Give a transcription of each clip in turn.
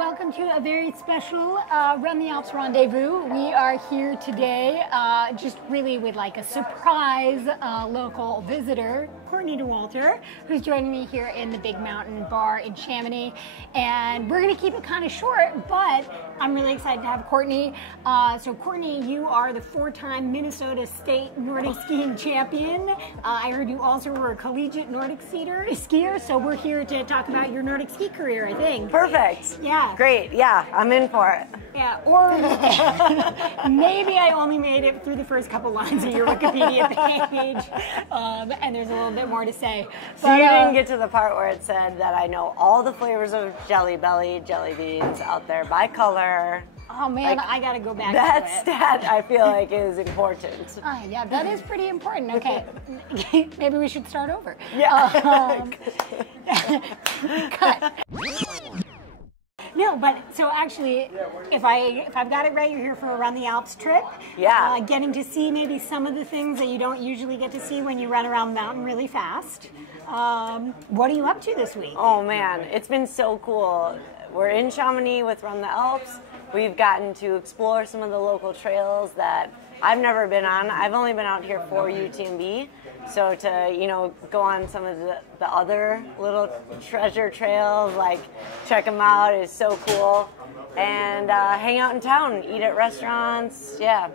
welcome to a very special Run the Alps Rendez-Vous. We are here today just really with like a surprise local visitor, Courtney Dauwalter, who's joining me here in the Big Mountain Bar in Chamonix. And we're going to keep it kind of short, but I'm really excited to have Courtney. So Courtney, you are the 4-time Minnesota State Nordic Skiing Champion. I heard you also were a collegiate Nordic skier, so we're here to talk about your Nordic ski career, I think. Perfect. Yeah. Great. Yeah, I'm in for it. Yeah, or maybe I only made it through the first couple lines of your Wikipedia page, and there's a little bit more to say. So you didn't get to the part where it said that I know all the flavors of Jelly Belly jelly beans out there by color. Oh man, like, I gotta go back to that it. stat I feel like is important. Yeah, that is pretty important. Okay, maybe we should start over. Yeah. Cut. No, but so actually, if I've got it right, you're here for a Run the Alps trip. Yeah. Getting to see maybe some of the things that you don't usually get to see when you run around the mountain really fast. What are you up to this week? Oh man, it's been so cool. We're in Chamonix with Run the Alps. We've gotten to explore some of the local trails that I've never been on. I've only been out here for UTMB. So to, you know, go on some of the other little treasure trails, like check them out is so cool. And hang out in town, eat at restaurants, yeah.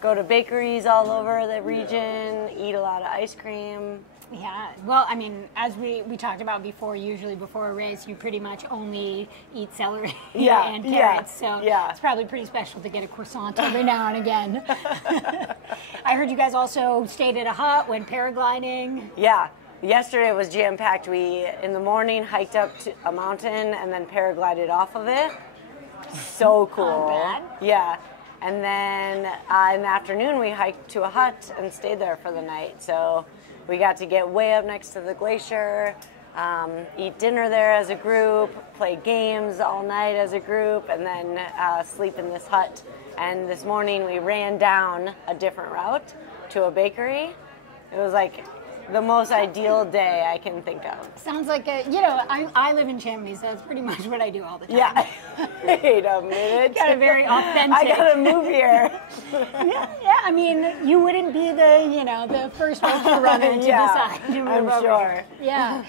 Go to bakeries all over the region, eat a lot of ice cream. Yeah, well, I mean, as we talked about before, usually before a race, you pretty much only eat celery and carrots, so it's probably pretty special to get a croissant every now and again. I heard you guys also stayed at a hut, went paragliding. Yeah, yesterday was jam-packed. We, in the morning, hiked up to a mountain and then paraglided off of it. So cool. Not bad. Yeah, and then in the afternoon, we hiked to a hut and stayed there for the night, so we got to get way up next to the glacier, eat dinner there as a group, play games all night as a group, and then sleep in this hut. And this morning we ran down a different route to a bakery. It was like the most ideal day I can think of. Sounds like I live in Chamonix, so that's pretty much what I do all the time. Yeah. Wait a minute. Got a very authentic. I gotta move here. Yeah. I mean, you wouldn't be the first ultra runner to decide to move over. I'm sure. Yeah.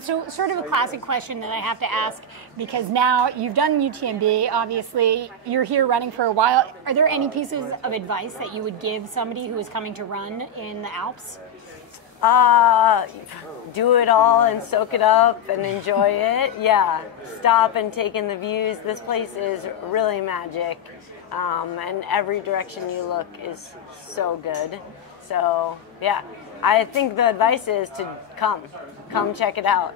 So sort of a classic question that I have to ask, because now you've done UTMB, obviously you're here running for a while. Are there any pieces of advice that you would give somebody who is coming to run in the Alps? Do it all and soak it up and enjoy it. Yeah, stop and take in the views. This place is really magic, and every direction you look is so good. So yeah, I think the advice is to come check it out.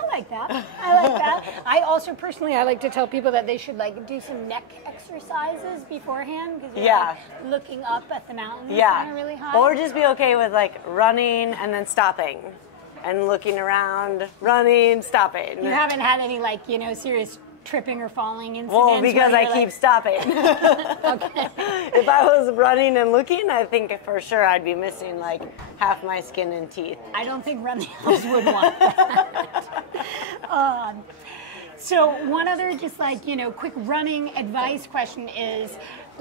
I like that. I like that. I also personally, I like to tell people that they should do some neck exercises beforehand, because you're looking up at the mountains that are really high. Or just be okay with running and then stopping and looking around, running, stopping. You haven't had any serious tripping or falling incidents? Well, because I keep stopping. Okay. If I was running and looking, I think for sure I'd be missing half my skin and teeth. I don't think Run the Alps would want that. So one other quick running advice question is,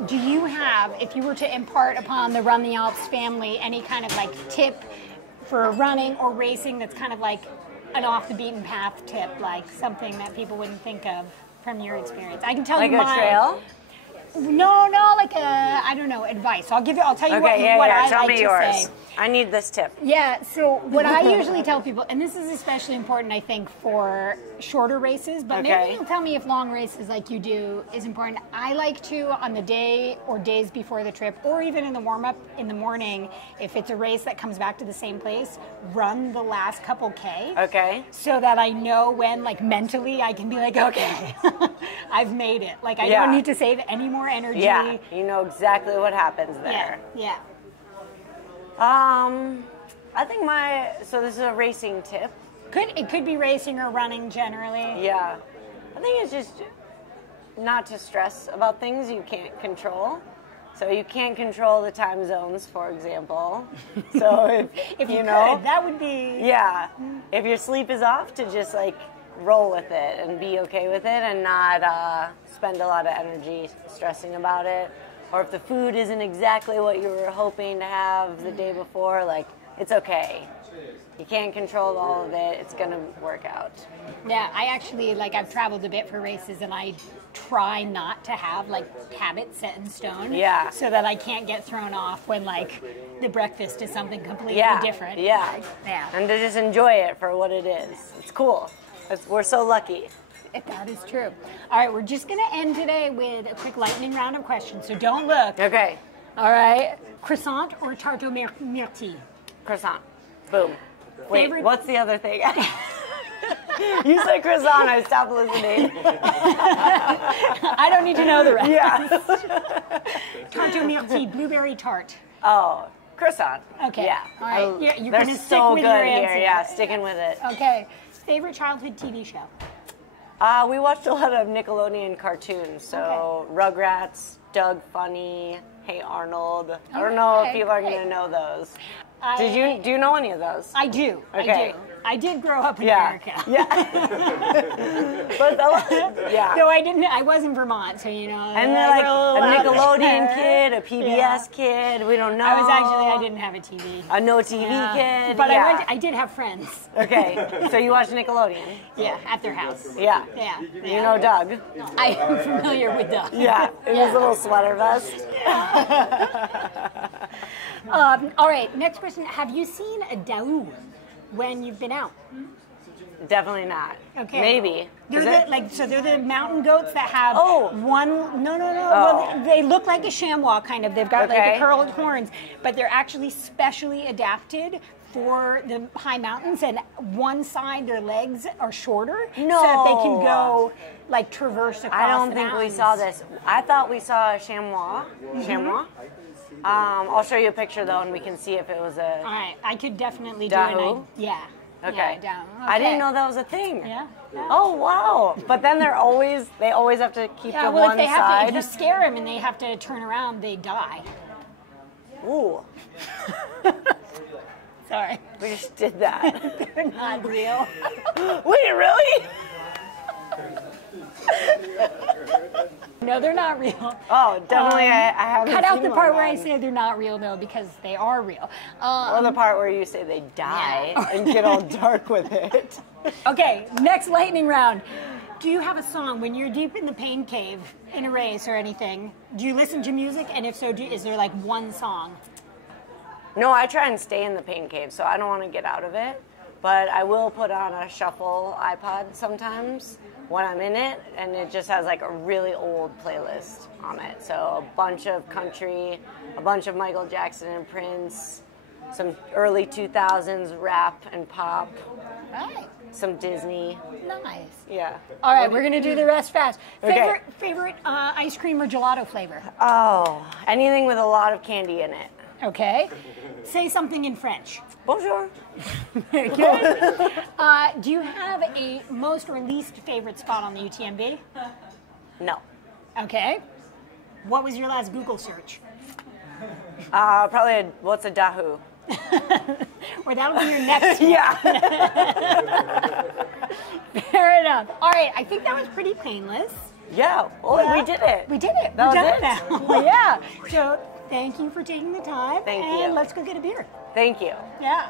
do you have, if you were to impart upon the Run the Alps family, any kind of tip for running or racing that's kind of an off the beaten path tip, something that people wouldn't think of from your experience? I can tell you a trail? No, I don't know, advice. I'll tell you what I tell like me to yours. say. I need this tip. Yeah, so what I usually tell people, and this is especially important, I think, for shorter races, but maybe you'll tell me if long races like you do is important. I like to, on the day or days before the trip, or even in the warm-up in the morning, if it's a race that comes back to the same place, run the last couple K. Okay. So that I know when, mentally, I can be okay, I've made it. I don't need to save any more energy. Yeah, you know exactly what happens there. Yeah. I think so this is a racing tip. It could be racing or running generally. Yeah. I think it's just not to stress about things you can't control. So you can't control the time zones, for example. So if you could, that would be... Yeah. If your sleep is off, to just roll with it and be okay with it and not spend a lot of energy stressing about it. Or if the food isn't exactly what you were hoping to have the day before, like, it's okay. You can't control all of it. It's going to work out. Yeah, I actually, like, I've traveled a bit for races, and I try not to have, like, habits set in stone. Yeah. So that I can't get thrown off when, like, the breakfast is something completely different. Yeah. Yeah. And to just enjoy it for what it is. It's cool. We're so lucky. That is true. All right, we're just going to end today with a quick lightning round of questions, so don't look. Okay. All right. Croissant or tarte aux myrtilles? Croissant. Boom. Wait, Favorite- what's the other thing? You said croissant, I stopped listening. I don't need to know the rest. Yeah. Tarte aux myrtilles, blueberry tart. Oh, croissant. Okay. Yeah. All right. Yeah, you're They're going to stick so with good your here. answer. Yeah, sticking with it. Okay. Favorite childhood TV show? We watched a lot of Nickelodeon cartoons, so Rugrats, Doug Funny, Hey Arnold. I don't know if people are going to know those. Do you know any of those? I do. Okay. I do. I did grow up in America. Yeah. But Though I was in Vermont, so you know. And they're like a Nickelodeon kid, a PBS kid. We don't know. I didn't have a TV. A no TV kid. But I did have friends. Okay. So you watched Nickelodeon? Yeah, at their house. Yeah. Yeah. You know Doug? I am familiar with Doug. Yeah. In his little sweater vest. All right, next question. Have you seen a daou when you've been out? Definitely not. Okay. Maybe. They're the mountain goats that have one. No. Oh. Well, they look like a chamois kind of. They've got like Okay. the curled horns, but they're actually specially adapted for the high mountains. And one side, their legs are shorter, so that they can go like traverse across. I don't the think mountains. we saw this. I thought we saw a chamois. Chamois. I'll show you a picture though, and we can see if it was a. All right, I could definitely Daou? do it. Yeah. Okay. Yeah, I didn't know that was a thing. Yeah. Oh wow! But then they always have to keep to Well, one if side. if you scare them and they have to turn around, they die. Ooh, Sorry. we just did that. They're not real. Wait, really? No, they're not real. Oh, definitely. I haven't Cut out seen the one part where I then. say they're not real, though, because they are real. Or the part where you say they die and get all dark with it. Okay, next lightning round. Do you have a song when you're deep in the pain cave in a race or anything? Do you listen to music? And if so, is there like one song? No, I try and stay in the pain cave, so I don't want to get out of it. But I will put on a shuffle iPod sometimes when I'm in it, and it just has like a really old playlist on it. So a bunch of country, a bunch of Michael Jackson and Prince, some early 2000s rap and pop, Right. some Disney. Nice. Yeah. All right, we're going to do the rest fast. Okay. Favorite ice cream or gelato flavor? Oh, anything with a lot of candy in it. Okay. Say something in French. Bonjour. Very good. Do you have a most or least favorite spot on the UTMB? No. Okay. What was your last Google search? Probably what's a dahu? Or that'll be your next one. Yeah. Fair enough. All right, I think that was pretty painless. Yeah. Oh, we did it. We did it. That We're was done it. now. Yeah. So thank you for taking the time. Thank and you. let's go get a beer. Thank you. Yeah.